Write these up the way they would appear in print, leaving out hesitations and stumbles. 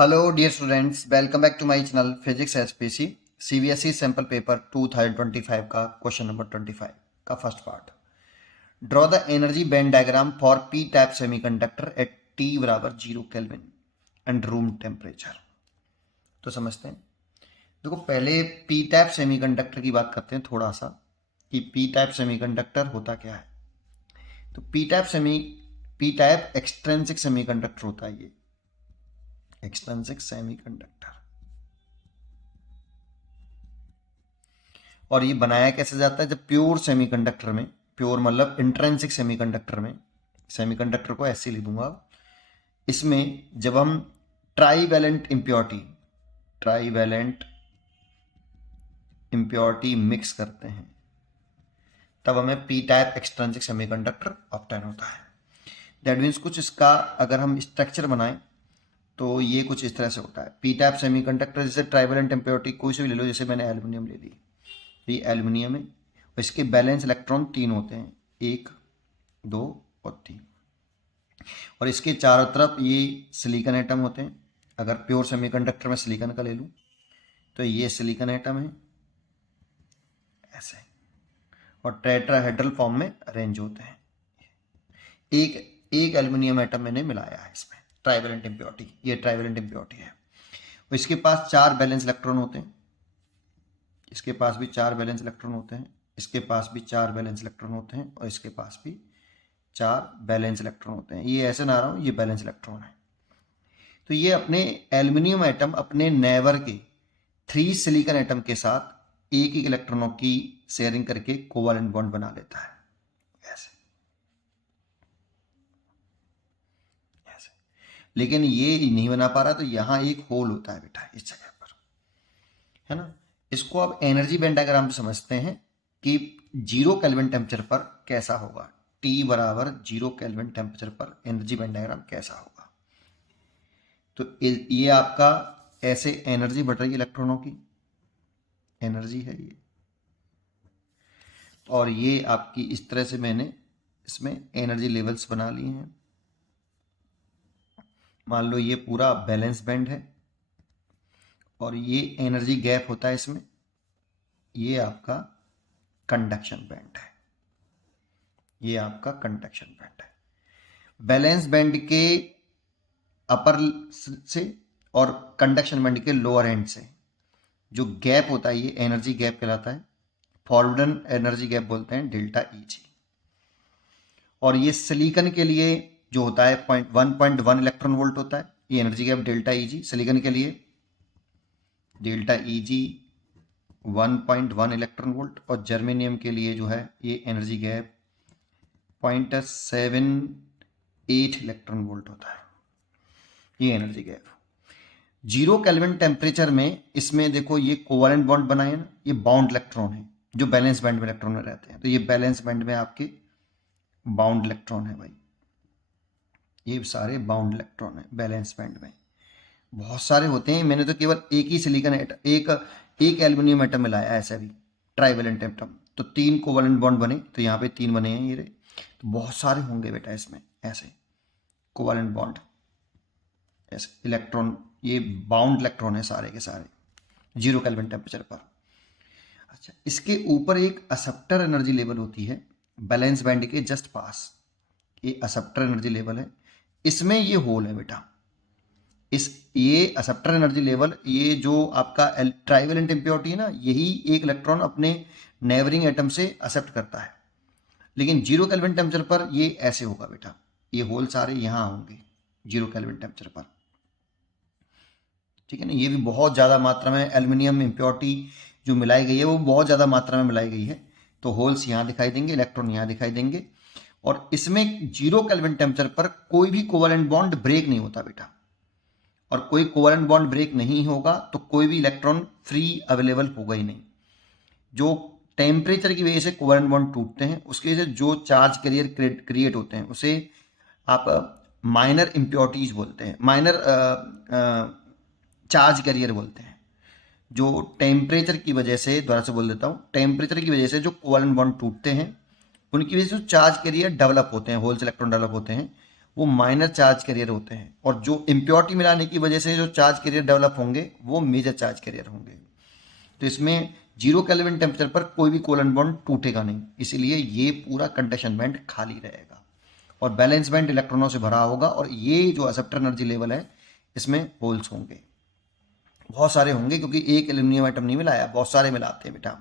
Hello dear students, welcome back to my channel Physics SPC CBSE sample paper 2025 का question number 25 का first part. Draw the energy band diagram for P type semiconductor at T बराबर 0 kelvin and room temperature. तो समझते हैं। देखो पहले P type semiconductor की बात करते हैं थोड़ा सा कि पी टाइप सेमीकंडक्टर होता क्या है। तो पी टाइप एक्सट्रिंसिक सेमीकंडक्टर होता है। ये एक्सट्रिंसिक सेमीकंडक्टर, और ये बनाया कैसे जाता है? जब प्योर सेमीकंडक्टर में, प्योर मतलब इंट्रिंसिक सेमीकंडक्टर में, सेमीकंडक्टर को ऐसे लिख दूंगा, इसमें जब हम ट्राईवैलेंट इम्प्योरिटी मिक्स करते हैं तब हमें P type extrinsic semiconductor obtain होता है। दैट मीन्स कुछ इसका अगर हम स्ट्रक्चर बनाएं तो ये कुछ इस तरह से होता है। पी टाइप सेमीकंडक्टर जैसे ट्राईवैलेंट इम्प्योरिटी कोई से भी ले लो, जैसे मैंने एल्युमिनियम ले ली, ये एल्युमिनियम है और इसके बैलेंस इलेक्ट्रॉन 3 होते हैं, 1, 2 और 3, और इसके चारों तरफ ये सिलिकॉन एटम होते हैं। अगर प्योर सेमीकंडक्टर में सिलिकॉन का ले लूँ तो ये सिलिकॉन एटम है ऐसे, और टेट्राहेड्रल फॉर्म में अरेंज होते हैं। एक एल्युमिनियम एटम मैंने मिलाया है इसमें, ट्राईवैलेंट इम्प्योरिटी, ये ट्राईवैलेंट इम्प्योरिटी है। और इसके पास 4 बैलेंस इलेक्ट्रॉन होते हैं, इसके पास भी 4 बैलेंस इलेक्ट्रॉन होते हैं, इसके पास भी 4 बैलेंस इलेक्ट्रॉन होते हैं, और इसके पास भी 4 बैलेंस इलेक्ट्रॉन होते हैं। ये ऐसे ना रहा हूँ, ये बैलेंस इलेक्ट्रॉन है। तो ये अपने एल्युमिनियम एटम अपने नेबर के 3 सिलिकॉन एटम के साथ एक एक इलेक्ट्रॉनों की शेयरिंग करके कोवैलेंट बॉन्ड बना लेता है ऐसे ऐसे। लेकिन ये नहीं बना पा रहा, तो यहाँ एक होल होता है बेटा इस जगह पर, है ना। इसको अब एनर्जी बैंड डायग्राम से समझते हैं कि 0 केल्विन टेम्परेचर पर कैसा होगा। T बराबर 0 केल्विन टेम्परेचर पर एनर्जी बैंड डायग्राम कैसा होगा। तो ये आपका ऐसे एनर्जी बढ़ रही है, इलेक्ट्रॉनों की एनर्जी है ये, और ये आपकी इस तरह से मैंने इसमें एनर्जी लेवल्स बना लिए हैं। मान लो ये पूरा बैलेंस बैंड है और ये एनर्जी गैप होता है इसमें, ये आपका कंडक्शन बैंड है, ये आपका कंडक्शन बैंड है। बैलेंस बैंड के अपर से और कंडक्शन बैंड के लोअर एंड से जो गैप होता है ये एनर्जी गैप कहलाता है। फॉरवर्डन एनर्जी गैप बोलते हैं डेल्टा Eg। और ये सिलिकॉन के लिए जो होता है 1.1 इलेक्ट्रॉन वोल्ट होता है, ये energy gap delta Eg silicon के लिए, डेल्टा Eg 1.1 इलेक्ट्रॉन वोल्ट, और जर्मेनियम के लिए जो है ये एनर्जी गैप 0.78 इलेक्ट्रॉन वोल्ट होता है, ये एनर्जी गैप। 0 केल्विन टेम्परेचर में इसमें देखो ये कोवैलेंट बॉन्ड बनाए ना, ये बाउंड इलेक्ट्रॉन है जो बैलेंस बैंड में इलेक्ट्रॉन में रहते हैं। तो ये बैलेंस बैंड में आपके बाउंड इलेक्ट्रॉन है भाई, ये सारे बाउंड इलेक्ट्रॉन है बैलेंस बैंड में। बहुत सारे होते हैं, मैंने तो केवल एक ही सिलिकॉन एटम, एक एल्युमिनियम एटम मिलाया ऐसा भी ट्राईवैलेंट एटम, तो 3 कोवैलेंट बॉन्ड बने, तो यहाँ पे 3 बने हैं ये रहे। तो बहुत सारे होंगे बेटा इसमें ऐसे कोवैलेंट बॉन्ड ऐसे, इलेक्ट्रॉन ये बाउंड इलेक्ट्रॉन है सारे के सारे 0 केल्विन टेम्परेचर पर। अच्छा, इसके ऊपर एक एक्सेप्टर एनर्जी लेवल होती है बैलेंस बैंड के जस्ट पास, ये एक्सेप्टर एनर्जी लेवल है, इसमें ये होल है बेटा। ये एक्सेप्टर एनर्जी लेवल, ये जो आपका ट्राईवैलेंट इम्प्योरिटी है ना, यही एक इलेक्ट्रॉन अपने नेबरिंग एटम से एक्सेप्ट करता है। लेकिन 0 केल्विन टेम्परेचर पर ये ऐसे होगा बेटा, ये होल सारे यहाँ होंगे 0 केल्विन टेम्परेचर पर, ठीक है ना। ये भी बहुत ज़्यादा मात्रा में एल्युमिनियम इम्प्योरिटी जो मिलाई गई है वो बहुत ज़्यादा मात्रा में मिलाई गई है, तो होल्स यहाँ दिखाई देंगे, इलेक्ट्रॉन यहाँ दिखाई देंगे। और इसमें 0 केल्विन टेम्परेचर पर कोई भी कोवैलेंट बॉन्ड ब्रेक नहीं होता बेटा, और कोई कोवैलेंट बॉन्ड ब्रेक नहीं होगा तो कोई भी इलेक्ट्रॉन फ्री अवेलेबल होगा ही नहीं। जो टेम्परेचर की वजह से कोवैलेंट बॉन्ड टूटते हैं उसकी वजह से जो चार्ज कैरियर क्रिएट होते हैं उसे आप माइनर इम्प्योरिटीज बोलते हैं, माइनर चार्ज कैरियर बोलते हैं। जो टेम्परेचर की वजह से, दोबारा से बोल देता हूँ, टेम्परेचर की वजह से जो कोवैलेंट बॉन्ड टूटते हैं उनकी वजह से चार्ज कैरियर डेवलप होते हैं, होल्स इलेक्ट्रॉन डेवलप होते हैं, वो माइनर चार्ज कैरियर होते हैं, और जो इम्प्योरिटी मिलाने की वजह से जो चार्ज कैरियर डेवलप होंगे वो मेजर चार्ज कैरियर होंगे। तो इसमें 0 केल्विन टेम्परेचर पर कोई भी कोवलेंट बॉन्ड टूटेगा नहीं, इसीलिए ये पूरा कंडक्शन बैंड खाली रहेगा और बैलेंस बैंड इलेक्ट्रॉनों से भरा होगा। और ये जो एक्सेप्टर एनर्जी लेवल है इसमें होल्स होंगे, बहुत सारे होंगे, क्योंकि एक एल्यूमिनियम आइटम नहीं मिलाया, बहुत सारे मिलाते हैं बेटा।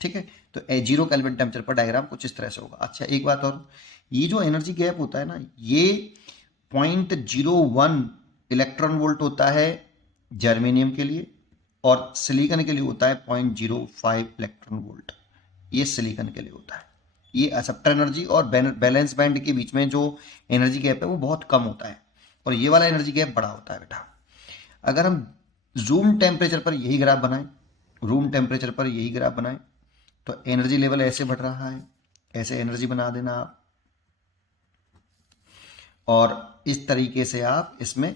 ठीक है, तो 0 केल्विन टेम्परेचर पर डायग्राम कुछ इस तरह से होगा। अच्छा, एक बात और, ये जो एनर्जी गैप होता है ना, ये 0.01 इलेक्ट्रॉन वोल्ट होता है जर्मेनियम के लिए, और सिलिकॉन के लिए होता है 0.05 इलेक्ट्रॉन वोल्ट। ये सिलिकॉन के लिए होता है। ये एक्सेप्टर एनर्जी और बैलेंस बैंड के बीच में जो एनर्जी गैप है वो बहुत कम होता है, और ये वाला एनर्जी गैप बड़ा होता है बेटा। अगर हम रूम टेम्परेचर पर यही ग्राफ बनाएं, रूम टेम्परेचर पर यही ग्राफ बनाएं, तो एनर्जी लेवल ऐसे बढ़ रहा है, ऐसे एनर्जी बना देना आप, और इस तरीके से आप इसमें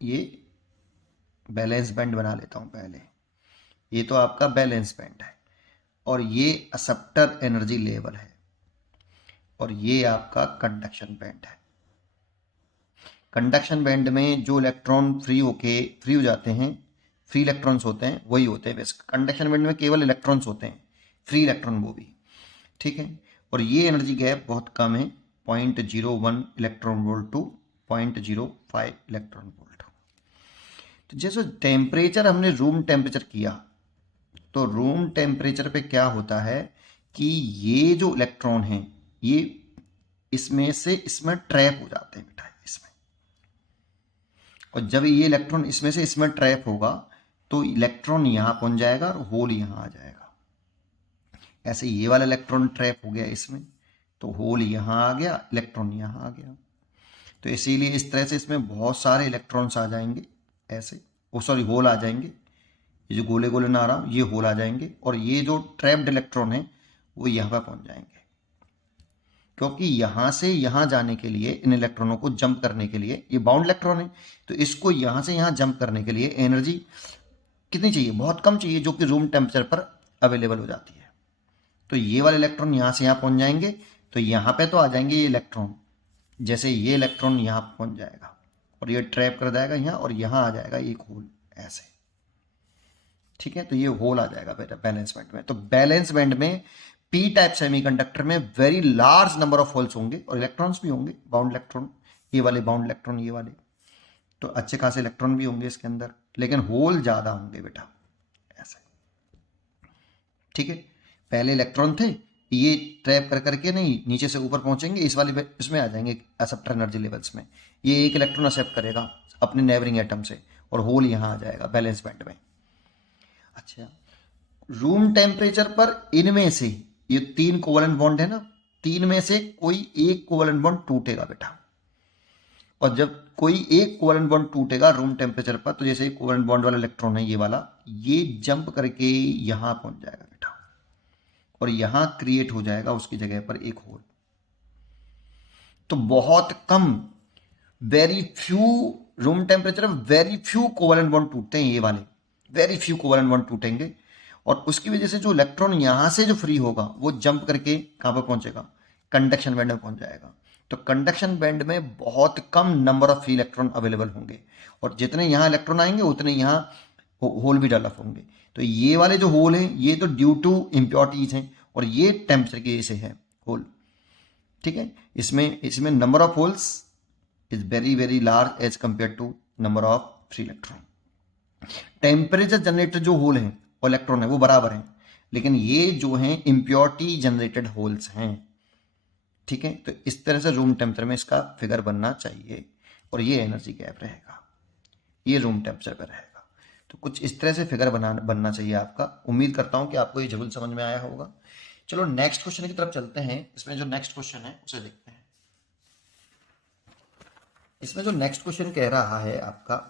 ये बैलेंस बैंड बना लेता हूं पहले। ये तो आपका बैलेंस बैंड है, और ये एक्सेप्टर एनर्जी लेवल है, और ये आपका कंडक्शन बैंड है। कंडक्शन बैंड में जो इलेक्ट्रॉन फ्री हो जाते हैं, फ्री इलेक्ट्रॉन्स होते हैं, वही होते हैं। बस कंडक्शन बैंड में केवल इलेक्ट्रॉन्स होते हैं, फ्री इलेक्ट्रॉन वो भी। ठीक है, और ये एनर्जी गैप बहुत कम है, 0.01 electron volt to 0.05 electron volt. तो जैसे टेम्परेचर हमने रूम टेम्परेचर किया, तो रूम टेम्परेचर पे क्या होता है कि ये जो इलेक्ट्रॉन हैं ये इसमें से इसमें ट्रैप हो जाते हैं बेटा, इसमें। और जब ये इलेक्ट्रॉन इसमें से इसमें ट्रैप होगा तो इलेक्ट्रॉन यहां पहुंच जाएगा और होल यहां आ जाएगा। ऐसे ये वाला इलेक्ट्रॉन ट्रैप हो गया इसमें, तो होल यहां आ गया, इलेक्ट्रॉन यहां आ गया। तो इसीलिए इस तरह से इसमें बहुत सारे इलेक्ट्रॉन्स आ जाएंगे ऐसे, होल आ जाएंगे। ये जो गोले गोले ना आ रहा हूं, ये होल आ जाएंगे, और ये जो ट्रैप्ड इलेक्ट्रॉन है वो यहां पर पहुंच जाएंगे। क्योंकि यहां से यहां जाने के लिए, इन इलेक्ट्रॉनों को जंप करने के लिए, ये बाउंड इलेक्ट्रॉन है, तो इसको यहां से यहां जंप करने के लिए एनर्जी कितनी चाहिए? बहुत कम चाहिए, जो कि रूम टेम्परेचर पर अवेलेबल हो जाती है। तो ये वाले इलेक्ट्रॉन यहां से यहां पहुंच जाएंगे, तो यहां पे तो आ जाएंगे ये इलेक्ट्रॉन, जैसे ये इलेक्ट्रॉन यहां पहुंच जाएगा और ये ट्रैप कर जाएगा यहां, और यहां आ जाएगा एक होल ऐसे। ठीक है, तो ये होल आ जाएगा बैलेंस बैंड में। तो बैलेंस बैंड में पी टाइप सेमीकंडक्टर में very large number of holes होंगे, और इलेक्ट्रॉन्स भी होंगे, बाउंड इलेक्ट्रॉन, ये वाले बाउंड इलेक्ट्रॉन, ये वाले, तो अच्छे खासे इलेक्ट्रॉन भी होंगे इसके अंदर, लेकिन होल ज्यादा होंगे बेटा ऐसे। ठीक है, पहले इलेक्ट्रॉन थे, ये ट्रैप कर करके नहीं नीचे से ऊपर पहुंचेंगे, इस वाले इसमें आ जाएंगे एक्सेप्टर एनर्जी लेवल्स में। ये एक इलेक्ट्रॉन एक्सेप्ट करेगा अपने नेबरिंग एटम से, और होल यहां आ जाएगा बैलेंस बैंड में। अच्छा, रूम टेम्परेचर पर इनमें से ये 3 कोवलेंट बॉन्ड है ना, 3 में से कोई एक कोवलेंट बॉन्ड टूटेगा बेटा। और जब कोई एक कोवलेंट बॉन्ड टूटेगा रूम टेम्परेचर पर, तो जैसे कोवलेंट बॉन्ड वाला इलेक्ट्रॉन है ये वाला, ये जंप करके यहां पहुंच जाएगा बेटा, और यहां क्रिएट हो जाएगा उसकी जगह पर एक होल। तो बहुत कम, वेरी फ्यू, रूम टेम्परेचर में वेरी फ्यू कोवलेंट बॉन्ड टूटते हैं, ये वाले वेरी फ्यू कोवलेंट बॉन्ड टूटेंगे, और उसकी वजह से जो इलेक्ट्रॉन यहां से जो फ्री होगा वो जंप करके कहां पर पहुंचेगा? कंडक्शन बैंड में पहुंच जाएगा। तो कंडक्शन बैंड में बहुत कम number of free electron available होंगे, और जितने यहां इलेक्ट्रॉन आएंगे उतने यहां होल भी डेवलप होंगे। तो ये वाले जो होल हैं ये तो ड्यू टू इम्प्योरिटीज हैं, और ये टेम्परेचर की वजह से है होल। ठीक है, इसमें number of holes is very very large as compare to number of free electron. Temperature generated जो होल हैं और इलेक्ट्रॉन है वो बराबर हैं, लेकिन ये जो हैं इम्प्योरिटी जनरेटेड होल्स हैं। ठीक है, तो इस तरह से रूम टेम्परेचर में इसका फिगर बनना चाहिए, और ये एनर्जी गैप रहेगा, ये रूम टेम्परेचर पर रहेगा। तो कुछ इस तरह से फिगर बनना चाहिए आपका। उम्मीद करता हूं कि आपको ये जरूर समझ में आया होगा। चलो नेक्स्ट क्वेश्चन की तरफ चलते हैं। इसमें जो नेक्स्ट क्वेश्चन है उसे देखते हैं। इसमें जो नेक्स्ट क्वेश्चन कह रहा है आपका,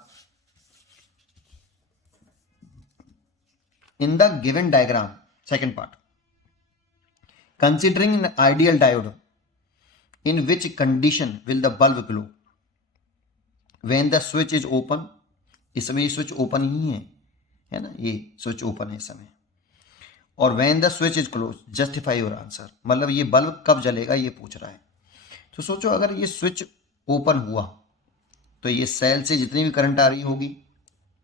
in the given diagram, second part, considering an ideal diode, in which condition will the bulb glow when the switch is open? इस समय ये स्विच ओपन ही है ना, ये स्विच ओपन है इस समय। और when the switch is closed, justify your answer, मतलब ये बल्ब कब जलेगा ये पूछ रहा है। तो सोचो, अगर ये स्विच ओपन हुआ तो ये सेल से जितनी भी करंट आ रही होगी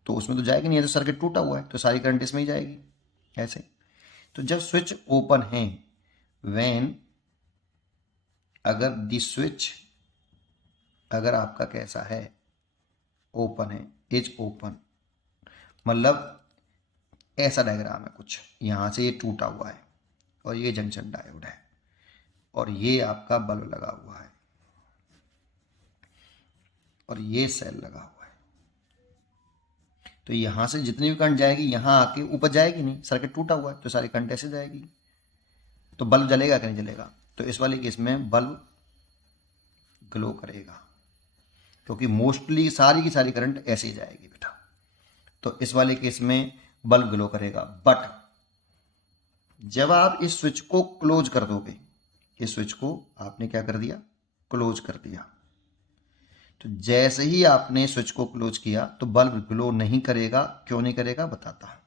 तो उसमें तो जाएगी नहीं, है तो सर्किट टूटा हुआ है तो सारी करंट इसमें ही जाएगी ऐसे। तो जब स्विच ओपन है, व्हेन अगर दी स्विच अगर आपका कैसा है, ओपन है, इज ओपन, मतलब ऐसा डायग्राम है कुछ, यहां से ये टूटा हुआ है और ये जंक्शन डायोड है और ये आपका बल्ब लगा हुआ है और ये सेल लगा हुआ है। तो यहां से जितनी भी करंट जाएगी यहां आके ऊपर जाएगी नहीं, सर्किट टूटा हुआ है तो सारी करंट ऐसे जाएगी। तो बल्ब जलेगा कि नहीं जलेगा? तो इस वाले केस में बल्ब ग्लो करेगा क्योंकि मोस्टली सारी की सारी करंट ऐसे ही जाएगी बेटा। तो इस वाले केस में बल्ब ग्लो करेगा। बट जब आप इस स्विच को क्लोज कर दोगे, इस स्विच को आपने क्या कर दिया, क्लोज कर दिया, तो जैसे ही आपने स्विच को क्लोज किया तो बल्ब ग्लो नहीं करेगा। क्यों नहीं करेगा बताता हूं,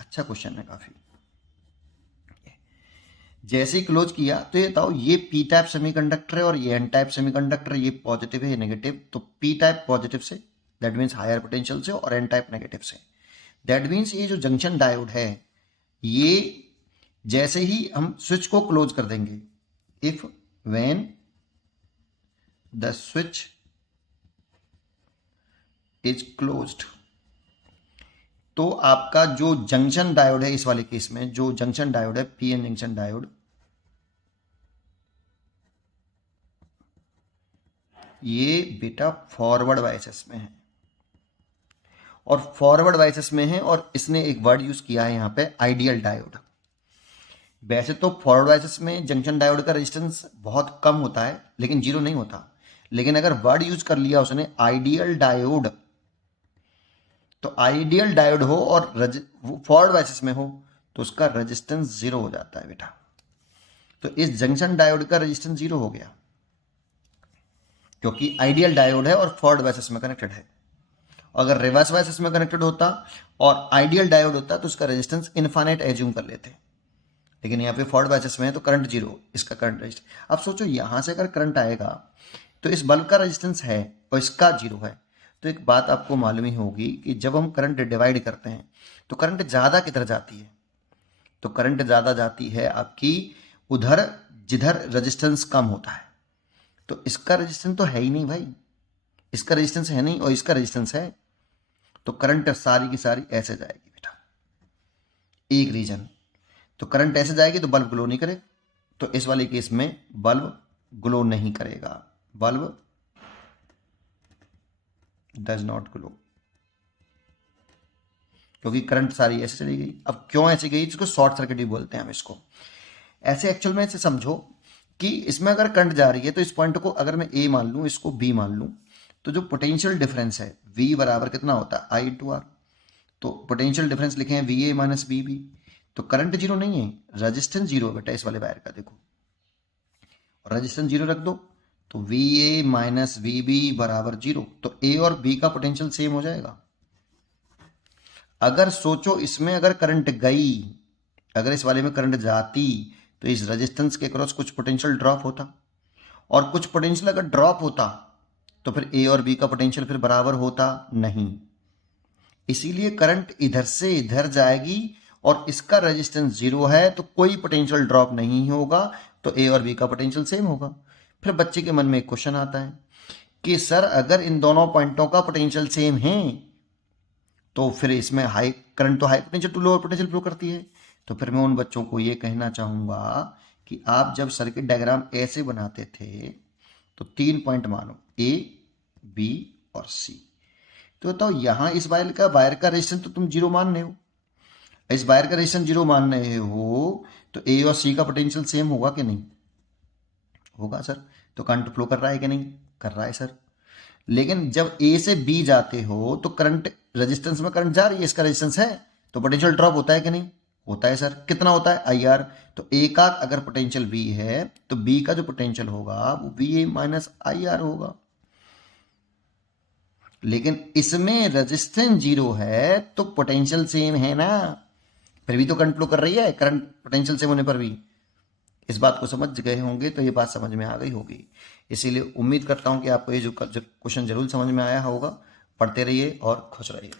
अच्छा क्वेश्चन है काफी। जैसे ही क्लोज किया तो ये बताओ, ये पी टाइप सेमीकंडक्टर है और ये एन टाइप सेमीकंडक्टर, ये पॉजिटिव है ये नेगेटिव। तो पी टाइप पॉजिटिव से, दैट मीन्स हायर पोटेंशियल से, और एन टाइप नेगेटिव से, दैट मीन्स ये जो जंक्शन डायोड है ये जैसे ही हम स्विच को क्लोज कर देंगे, if when the switch is closed, तो आपका जो जंक्शन डायोड है, इस वाले केस में जो जंक्शन डायोड है, पीएन जंक्शन डायोड, ये बेटा फॉरवर्ड बायसेस में है और फॉरवर्ड बायसेस में है और इसने एक वर्ड यूज किया है यहां पे, आइडियल डायोड। वैसे तो फॉरवर्ड बायसेस में जंक्शन डायोड का रेजिस्टेंस बहुत कम होता है लेकिन जीरो नहीं होता, लेकिन अगर वर्ड यूज कर लिया उसने आइडियल डायोड, तो आइडियल डायोड हो और फॉरवर्ड बायसेस में हो तो उसका रेजिस्टेंस जीरो हो जाता है बेटा। तो इस जंक्शन डायोड का रेजिस्टेंस जीरो हो गया क्योंकि आइडियल डायोड है और फॉरवर्ड बायसेस में कनेक्टेड है। अगर रिवर्स बायसेस में कनेक्टेड होता और आइडियल डायोड होता तो उसका रेजिस्टेंस इनफाइनाइट एज्यूम कर लेते, लेकिन यहाँ पे फॉरवर्ड बायसेस में है तो करंट जीरो, इसका करंट रेजिस्टेंस। अब सोचो यहां से अगर करंट आएगा तो इस बल्ब का रेजिस्टेंस है और इसका जीरो है, तो एक बात आपको मालूम ही होगी कि जब हम करंट डिवाइड करते हैं तो करंट ज़्यादा किधर जाती है, तो करंट ज़्यादा जाती है आपकी उधर जिधर रेजिस्टेंस कम होता है। तो इसका रेजिस्टेंस तो है ही नहीं भाई, इसका रेजिस्टेंस है नहीं और इसका रेजिस्टेंस है, तो करंट सारी की सारी ऐसे जाएगी बेटा, एक रीजन। तो करंट ऐसे जाएगी तो बल्ब ग्लो नहीं करेगा, तो इस वाले केस में बल्ब ग्लो नहीं करेगा, बल्ब डज नॉट ग्लो, क्योंकि करंट सारी ऐसे चली गई। अब क्यों ऐसे गई, इसको शॉर्ट सर्किट भी बोलते हैं हम इसको। ऐसे एक्चुअल में ऐसे समझो कि इसमें अगर करंट जा रही है तो इस पॉइंट को अगर मैं ए मान लूं, इसको बी मान लूं, तो जो पोटेंशियल डिफरेंस है V बराबर कितना होता है, I इंटू आर। तो पोटेंशियल डिफरेंस लिखे हैं VA माइनस VB, तो करंट जीरो नहीं है, रेजिस्टेंस जीरो है बेटा इस वाले वायर का, देखो रेजिस्टेंस जीरो रख दो तो VA माइनस VB बराबर जीरो, तो A और B का पोटेंशियल सेम हो जाएगा। अगर सोचो इसमें अगर करंट गई, अगर इस वाले में करंट जाती तो इस रेजिस्टेंस के क्रॉस कुछ पोटेंशियल ड्रॉप होता, और कुछ पोटेंशियल अगर ड्रॉप होता तो फिर A और B का पोटेंशियल फिर बराबर होता नहीं, इसीलिए करंट इधर से इधर जाएगी और इसका रेजिस्टेंस जीरो है तो कोई पोटेंशियल ड्रॉप नहीं होगा, तो A और B का पोटेंशियल सेम होगा। फिर बच्चे के मन में एक क्वेश्चन आता है कि सर अगर इन दोनों पॉइंटों का पोटेंशियल सेम है तो फिर इसमें हाई करंट तो high potential to lower potential flow करती है। तो फिर मैं उन बच्चों को ये कहना चाहूंगा कि आप जब सर्किट डायग्राम ऐसे बनाते थे तो 3 पॉइंट मानो A, B और C, तो बताओ यहां इस वायर का रेजिस्टेंस तो तुम जीरो मान रहे हो, इस वायर का रेजिस्टेंस जीरो मान रहे हो, तो A और C का पोटेंशियल सेम होगा कि नहीं होगा सर। तो करंट फ्लो कर रहा है कि नहीं कर रहा है सर। लेकिन जब A से B जाते हो तो करंट रेजिस्टेंस में करंट जा रही है, इसका रेजिस्टेंस है तो पोटेंशियल ड्रॉप होता है कि नहीं होता है सर। कितना होता है IR, तो A का अगर पोटेंशियल B है तो B का जो पोटेंशियल होगा वो VA माइनस IR होगा। लेकिन इसमें रेजिस्टेंस जीरो है तो पोटेंशियल सेम है ना, फिर भी तो करंट फ्लो कर रही है, करंट पोटेंशियल सेम होने पर भी। इस बात को समझ गए होंगे तो ये बात समझ में आ गई होगी। इसीलिए उम्मीद करता हूँ कि आपको ये जो क्वेश्चन जरूर समझ में आया होगा। पढ़ते रहिए और खुश रहिए।